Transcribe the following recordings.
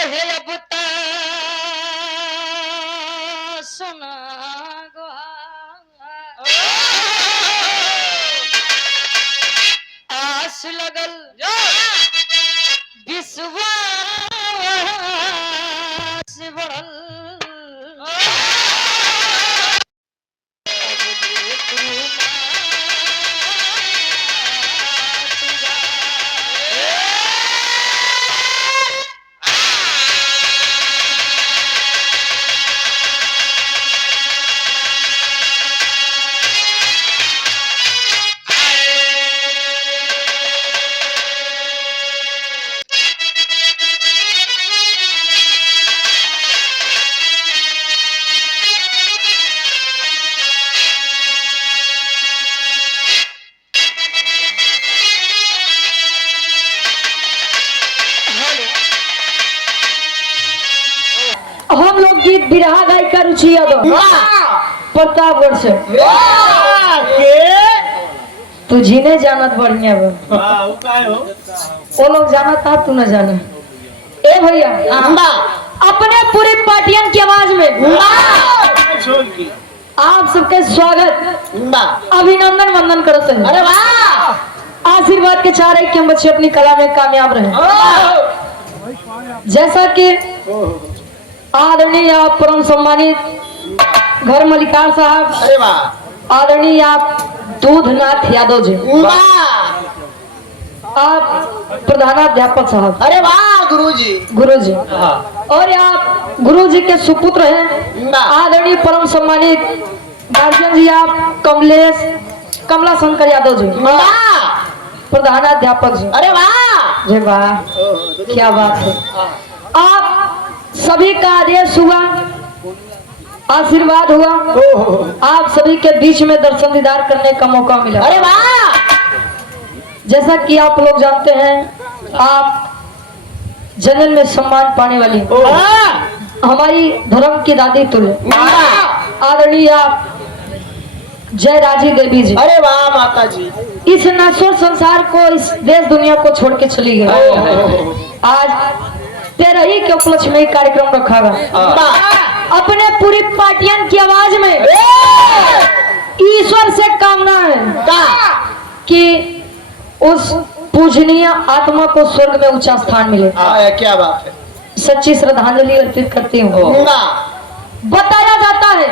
हे अब सुना आस लगल विश्वास बढ़ल हम लोग गीत बिरहा गायिका रुचि यादव प्रतापगढ़ से तू जीने जानत बढ़िया वो लोग जाना था तू न जाना ए भैया अपने पूरी पार्टियन की आवाज में आप सबके स्वागत अभिनंदन वंदन करते हैं। अरे वाह आशीर्वाद के चाह रहे कि हम बच्चे अपनी कला में कामयाब रहे जैसा कि आदरणीय आप परम सम्मानित घर मलिकार साहब अरे वाह आदरणीय आप दूधनाथ यादव जी आप प्रधानाध्यापक साहब अरे वाह गुरुजी और आप गुरुजी के सुपुत्र हैं आदरणीय परम सम्मानित गार्जियन जी आप कमला शंकर यादव जी प्रधानाध्यापक जी। अरे वाह जय वाह क्या बात है आप सभी का आदेश हुआ आशीर्वाद हुआ आप सभी के बीच में दर्शन दीदार करने का मौका मिला। अरे वाह जैसा कि आप लोग जानते हैं आप जन्म में सम्मान पाने वाली हमारी धर्म की दादी तुल्य आदरणीय आप जय राजी देवी जी। अरे वाह माता जी इस नश्वर संसार को इस देश दुनिया को छोड़ के चली गई। आज 13 ही के उपलक्ष्य में कार्यक्रम रखा गया अपने पूरी पार्टियन की आवाज में ईश्वर से कामना है कि उस पूजनीय आत्मा को स्वर्ग में ऊंचा स्थान मिले। क्या बात है सच्ची श्रद्धांजलि अर्पित करती हूँ। बताया जाता है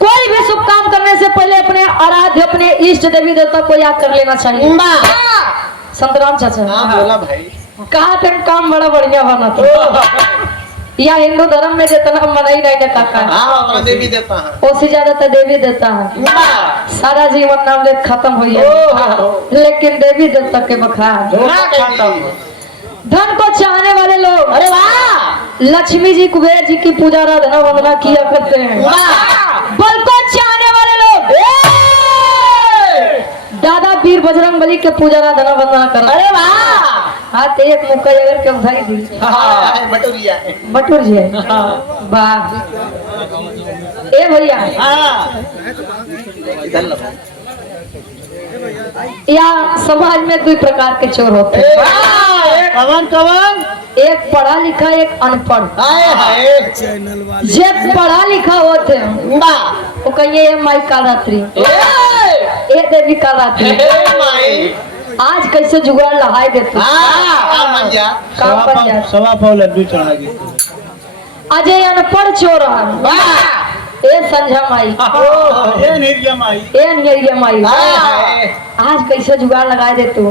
कोई भी शुभ काम करने से पहले अपने आराध्य अपने इष्ट देवी देवता को याद कर लेना चाहिए। संतराम चाचा बोला भाई कहा तेरे काम बड़ा बढ़िया बना था या हिंदू धर्म में जितना मनाई नहीं काका देवी देता है उससे ज्यादा तो देवी देता है सारा जीवन नाम ले खत्म हो गया लेकिन देवी देवता के बखार धन को चाहने वाले लोग अरे वाह लक्ष्मी जी कुबेर जी की पूजा आराधना वंदना किया करते हैं। बल को चाहने वाले लोग दादा वीर बजरंग बली के पूजा आराधना वंदना कर। अरे वाह हाथ एक मुक्का अगर के उठाई दी बटूर जी है वाह ए भैया या समाज में दो प्रकार के चोर होते हैं कवन एक पढ़ा लिखा एक अनपढ़। जब पढ़ा लिखा होते वो कहिए माई काल रात्रि ए देवी काल रात्रि आज कैसे जुगाड़ लहाई देते अजय अनपढ़ चोर ए संझा माई ए निरिया माई आज कैसे जुगाड़ लगा दे तू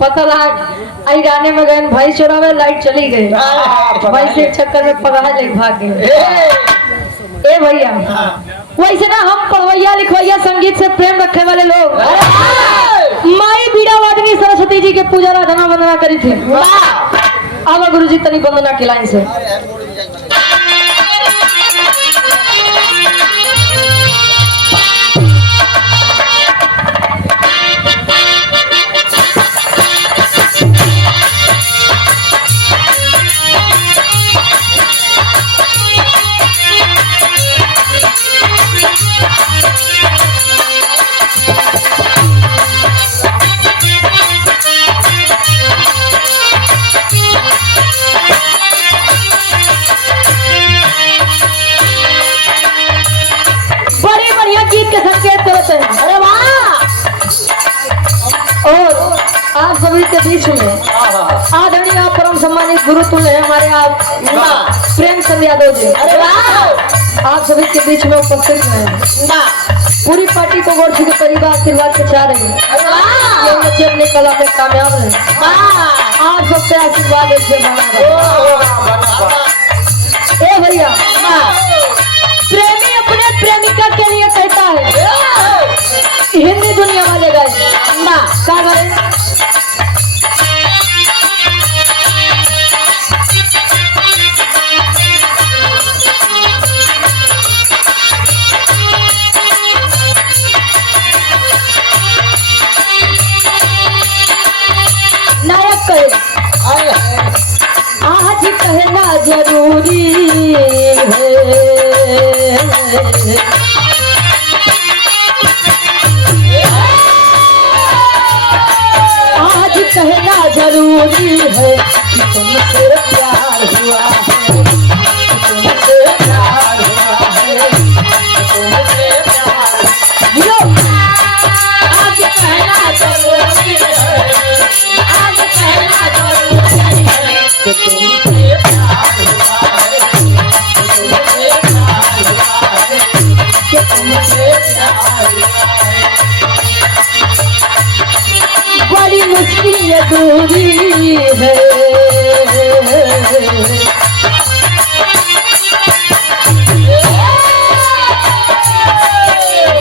पता लगा गाने में गए भाई चोरावे लाइट चली गई भाई से चक्कर में पगहा ले भाग गए। ए भैया वैसे ना हम पढ़वैया लिखवैया संगीत से प्रेम रखने वाले लोग माई बीड़ा वादनी सरस्वती जी के पूजा आराधना वंदना करी थी। अब गुरुजी तनी वंदना की लाइन से आप सभी के बीच में आदरणीय आप परम सम्मानित गुरु तुल्य है हमारे आप प्रेम चंद यादव जी आप सभी के बीच में उपस्थित हैं। पूरी पार्टी को गौर के परिवार आशीर्वाद के चाह रही है ये बच्चे अपने कला में कामयाब है। आप सबसे आशीर्वाद ऐसे बना ए भैया प्रेमी अपने प्रेमिका के लिए कहता है हिंदी दुनिया वाले गए क्या गए नायक कहे आज कहना जरूरी है आज कहना जरूरी है कि तुमसे प्यार हुआ है तुमसे प्यार हुआ है तुमसे प्यार बुझो आज कहना जरूरी है आज कहना जरूरी है कि तुमसे प्यार हुआ है तुमसे प्यार हुआ है कि तुमसे प्यार हुआ है। बड़ी मुश्किल ये दूरी है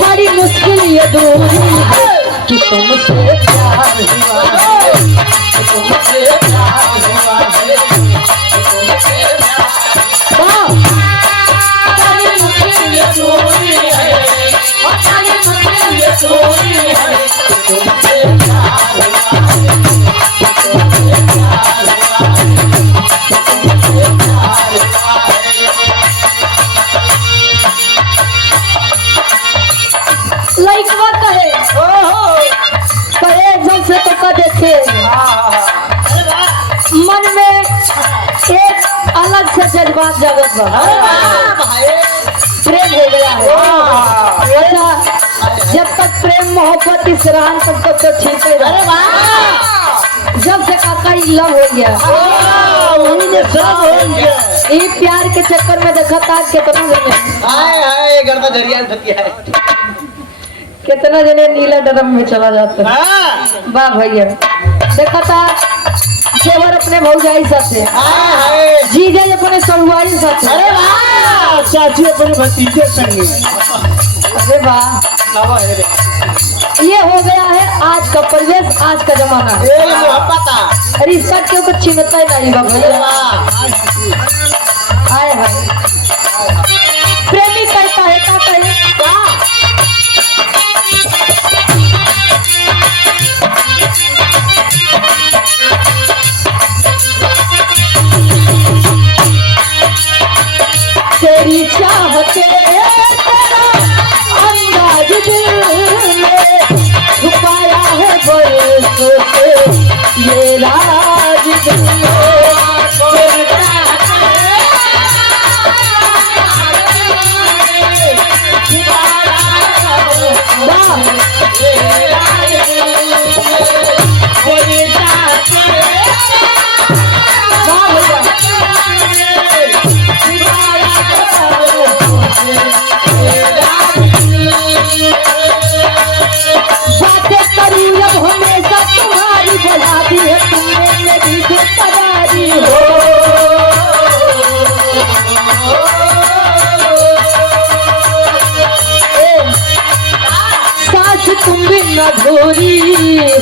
बड़ी मुश्किल ये दूरी है कि तुमसे प्यार हुआ है कि तुमसे प्यार हुआ है कि तुमसे प्यार बड़ी मुश्किल ये दूरी है बड़ी मुश्किल ये दूरी है कि तुमसे प्यार हुआ है कि तुमसे प्यार हुआ है कि तुमसे प्यार हुआ है। लइकवा कहे जब से तो का देखे मन में एक अलग से जज्बात जागत बा प्रेम हो गया है अच्छा जब तक प्रेम मोहब्बत इस राह तब तक तो ठीक है जब से काका लव हो गया ये प्यार के चक्कर में देखा था कितना जने गर्दा जरिया धतिया है कितना जने नीला ड्रम में चला जाता है वाह भैया देखा था जेवर अपने भौजाई साथे जीजा अपने सहुआई साथे अरे वाह चाची अपने भतीजे संगे अरे वाह ये हो गया है आज का परिवेश आज का जमाना रिश्ता क्यों कुछ चिन्हता ही नहीं बा भैया आए भाई प्रेमी कहता है क्या कहे तेरी चाहते अंदाज दिल में छुपाया है बरसों से ये राज दिल बातें करी अब हमेशा तुम्हारी बना दी है तुमने मेरी बेकरारी हो साथ तुम भी अधूरी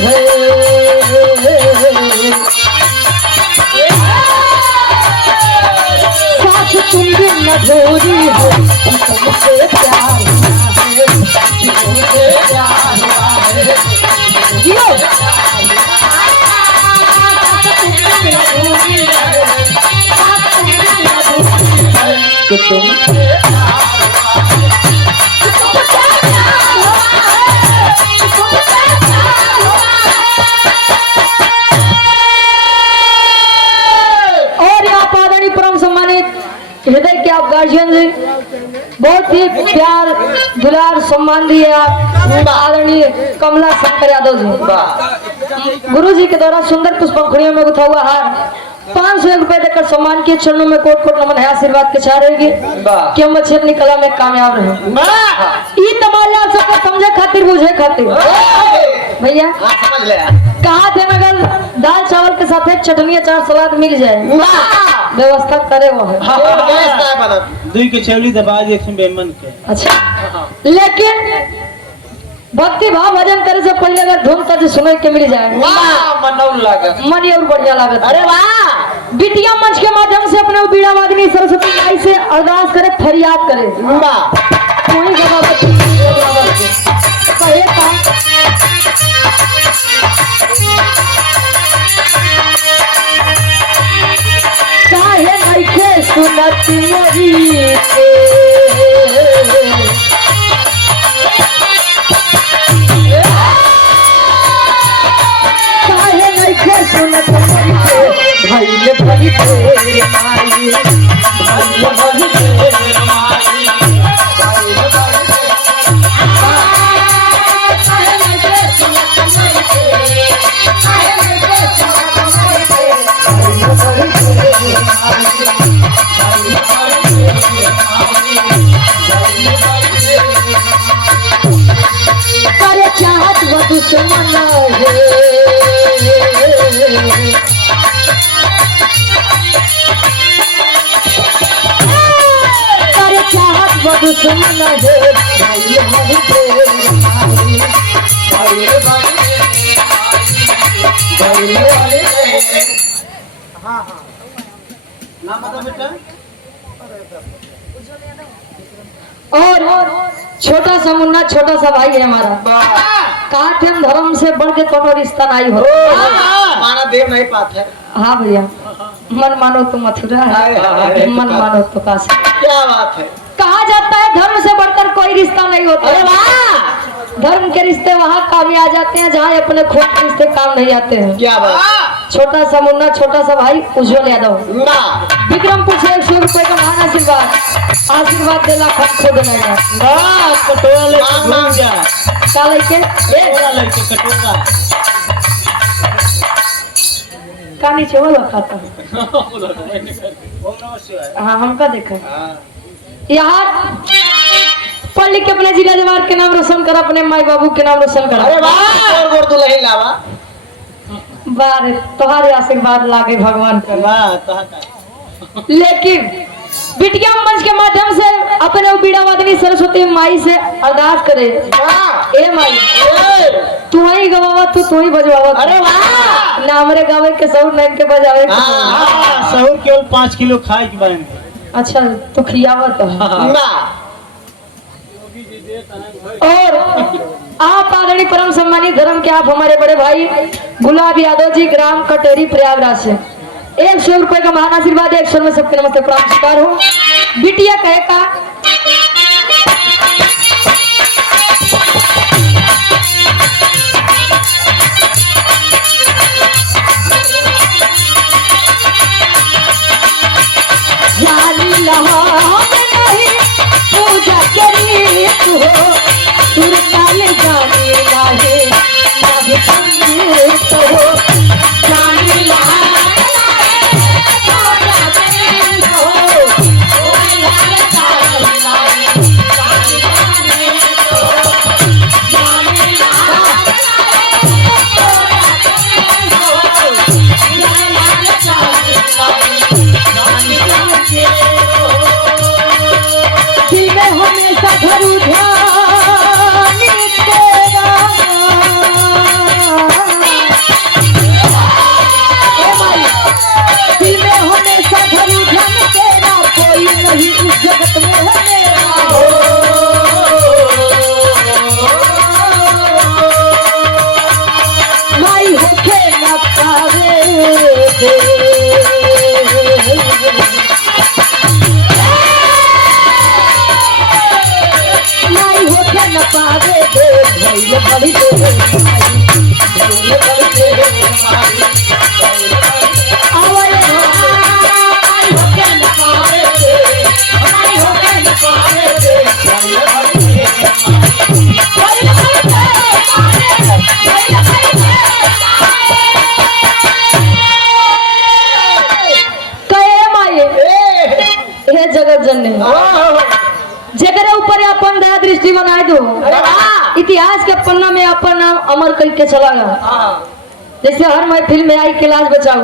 है साथ तुम भी अधूरी है तुमसे प्यार तुमसे प्यार कि तुमसे और यहाँ आदरणीय परम सम्मानित हृदय के आप गार्जियन जी बहुत ही प्यार दुलार सम्मान दिए आप आदरणीय कमला शंकर यादव जी गुरुजी के द्वारा सुंदर पुष्पंखुड़ियों में गुथा हुआ हार 500 रुपए देकर सम्मान के चरणों में कोट कोट नमन है, आशीर्वाद के चाह रहेगी कि हम अच्छी अपनी कला में कामयाब रहे। ई तमाला आप सबको समझे खातिर बुझे खातिर भैया समझ ले कहा थे मगर दाल चावल के साथ एक चटनी अचार सलाद मिल जाए व्यवस्था करे वो है। दुई के छेवली दबा दे बेमन के। अच्छा लेकिन भक्ति भाव भजन करे से पहले अगर धुन तज सुने के मिल जाए मनौल लागत मन और बढ़िया लागत। अरे वाह बिटिया मंच के माध्यम से अपने बीड़ा वादनी सरस्वती माई से अरदास करे फरियाद करे कोई जवाब काहे नइखे सुनत मोरी काहे नइखे सुनत मोरी भइले बड़ी तेरे माई भइले बड़ी तेरे माई काहे नइखे सुनत मोरी काहे नइखे सुनत मोरी भइले बड़ी तेरे माई भइले बड़ी तेरे माई करे चाहत वो दुश्मन है करे चाहत वो दुश्मन है भइले बड़ी तेरे माई भइले बड़ी तेरे माई भइले बड़ी हाँ नाम बता बेटा। और छोटा सा मुन्ना छोटा सा भाई है हमारा कहा थे हम धर्म से बढ़ के कोनो रिश्ता नहीं हो माना देव नहीं पाते। हाँ भैया मन मानो तो मथुरा मन मानो तो काशी। क्या बात है। कहा जाता है धर्म से बढ़कर कोई रिश्ता नहीं होता। अरे वाह धर्म के रिश्ते वहाँ काम आ जाते हैं जहाँ अपने खुद के रिश्ते काम नहीं आते हैं। क्या बात। छोटा सा मुन्ना छोटा सा भाई उज्जवल यादव विक्रमपुर से 100 रुपए का महान आशीर्वाद देला खुद नहीं का नीचे वाला खाता हाँ हमका देखा यहाँ पढ़ लिख के अपने जिला जवार के नाम रोशन कर अपने माई बाबू के नाम रोशन कर। अरे वाह बारे तुम्हारे आशीर्वाद लागे भगवान का। लेकिन बिटिया मंच के माध्यम से अपने बीड़ा वादनी सरस्वती माई से अरदास करे ए माई तू ही गवावा तू ही बजवावा। अरे वाह ना हमरे गावे के सहूर नहीं के बजावे सहूर केवल 5 किलो खाए के बारे। अच्छा तो खियावा तो और आप आदरणीय परम सम्मानित धर्म के आप हमारे बड़े भाई गुलाब यादव जी ग्राम कटेरी प्रयागराज से 100 रुपए का महान आशीर्वाद 100 में सबके नमस्ते प्राप्त स्वीकार हो। बिटिया कहे का पूजा करी हो सुरताल जाने लागे हो जाने दिल में हमेशा भरू ध्यान तेरा दिल में हमेशा भरू ध्यान तेरा कोई नहीं इस जगत में है मेरा। माई होके न पावे न पावे दे भइले बड़ी तेरे माई भइले बड़ी तेरे माई आवले माई होके न पावे दे माई होके न पावे दे भइले बड़ी तेरे माई भइले बड़ी तेरे माई भइले बड़ी तेरे माई बनौले जेकरे ऊपर अपन दया दृष्टि बनाए दो इतिहास के पन्ना में अपन नाम अमर करके चला गया। जैसे हर महफिल में आई के लाज बचाओ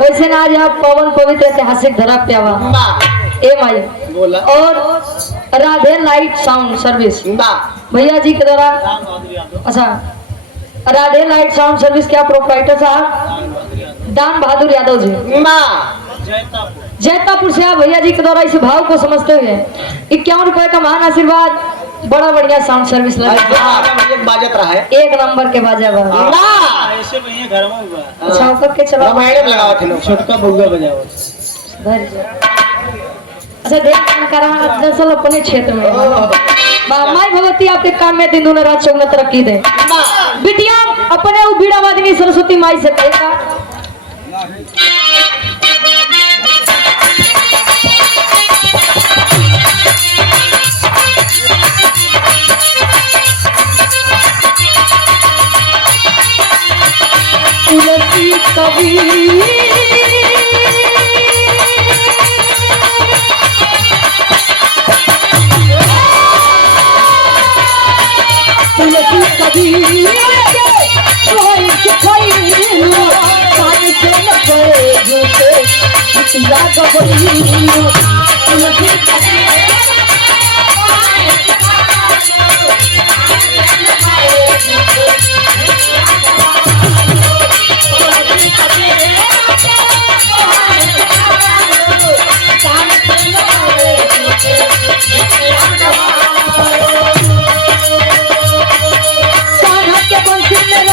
वैसे ना आज आप पवन पवित्र ऐतिहासिक धरा पे आवा ए माई बोला और राधे लाइट साउंड सर्विस भैया जी के द्वारा अच्छा राधे लाइट साउंड सर्विस के प्रोप्राइटर साहब दान बहादुर यादव जी जैतापुर से आप भैया जी के द्वारा इस भाव को समझते हुए 51 रुपए का महान आशीर्वाद बड़ा बढ़िया साउंड सर्विस लगा बाजत रहा है एक नंबर के बाजा ऐसे भैया घर में हुआ अच्छा होकर के चला रामायण लगावा थे लोग छोटका बउआ बजाओ अच्छा देख करा दरअसल अपने क्षेत्र में माई भगवती आपके काम में दिन दुना रात चौगुना तरक्की दे बिटिया अपने बीड़ा वादिनी सरस्वती माई से कहेगा तुलसी कबीर तुलसी कबीर सोई सुखाई पानी से लगे झूठे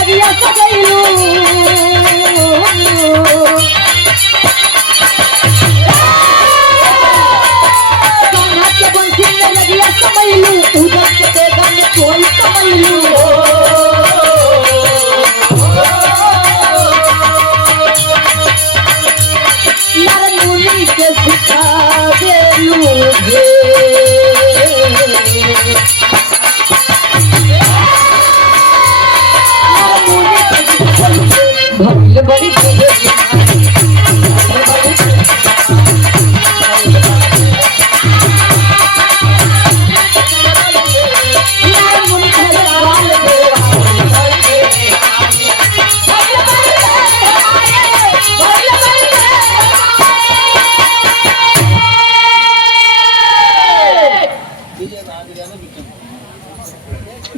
पिया गबरी तुलसी बड़ी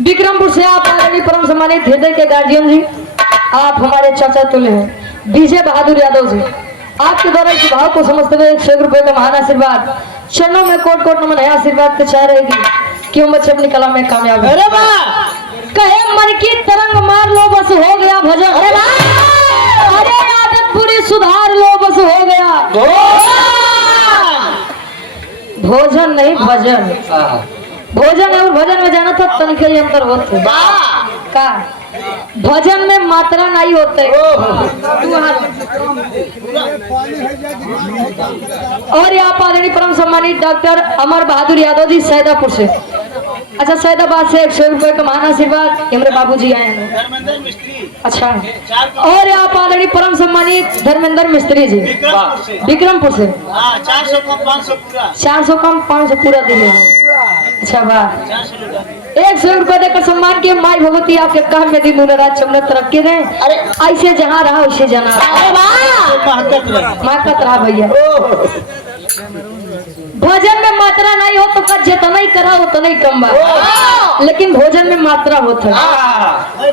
विक्रमपुर से आप आदरणीय परम सम्मानित हृदय के गार्जियन जी आप हमारे चाचा तुल्य हैं विजय बहादुर यादव जी आपके द्वारा इस भाव को समझते हुए 100 रुपए का महान आशीर्वाद चरणों में कोट कोट नमन है आशीर्वाद के चाह रहेगी क्यों बच्चे अपनी कला में कामयाब है कहे मन की तरंग मार लो बस हो गया भजन अरे आदत पूरी सुधार लो बस हो गया भोजन नहीं भजन भोजन और भजन में जाना था तनिक ही अंतर होते का भजन में मात्रा नहीं होते और यहाँ आदरणीय परम सम्मानित डॉक्टर अमर बहादुर यादव जी सैदापुर से अच्छा सैदाबाद से 100 रुपए का महान आशीर्वाद इमरे बाबू जी आए हैं अच्छा और यहाँ आदरणीय परम सम्मानित धर्मेंद्र मिस्त्री जी विक्रमपुर से 400 कम 500 पूरा दिले अच्छा वाह 100 रुपए देकर सम्मान किए माई भगवती आपके काम में दिन रात चमने तरक्की दे अरे ऐसे जहाँ रहा वैसे जाना महकत रहा भैया भोजन में मात्रा नहीं हो तो का जितना ही करा उतना ही कम बा लेकिन भोजन में मात्रा होता है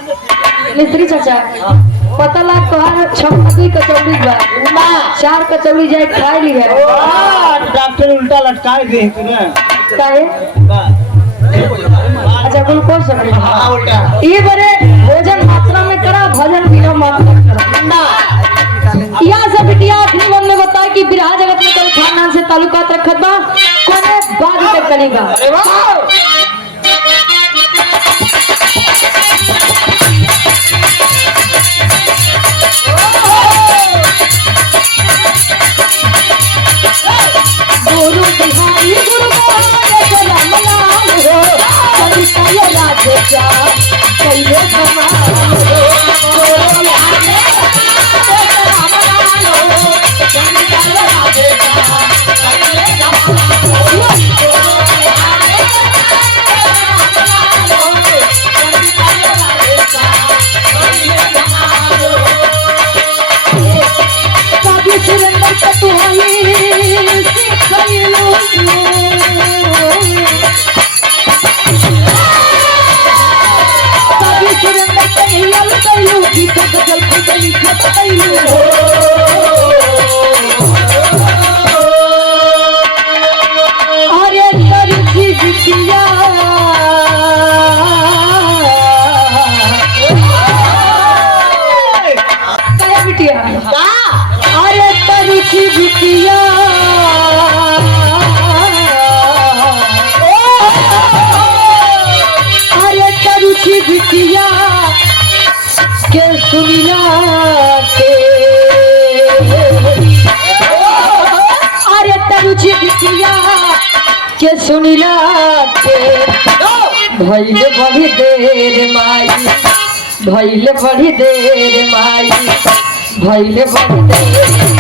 मिस्त्री चाचा पता लाग तो 6 कचौड़ी बा 4 कचौड़ी जाए खाए ली है डॉक्टर उल्टा लटकाए दे काहे अच्छा ग्लूकोज ये बड़े भोजन मात्रा में करा भोजन बिना मात्रा करा यहाँ से बिटिया आखिरी मन में बताया कि बिरहा जगत में कल खानदान से ताल्लुकात रखत बा कोने बाद तक करेगा गुरु बिहारी गुरु राजा कैले कमाल अरे तरुची बिटिया क्या बिटिया अरे तरुची बिटिया अरे तरुची बिटिया के सुनिला के अरे तरुची बिटिया के सुनिला के भइले बड़ी देर माई भइले बड़ी देर माई भइले बड़ी देर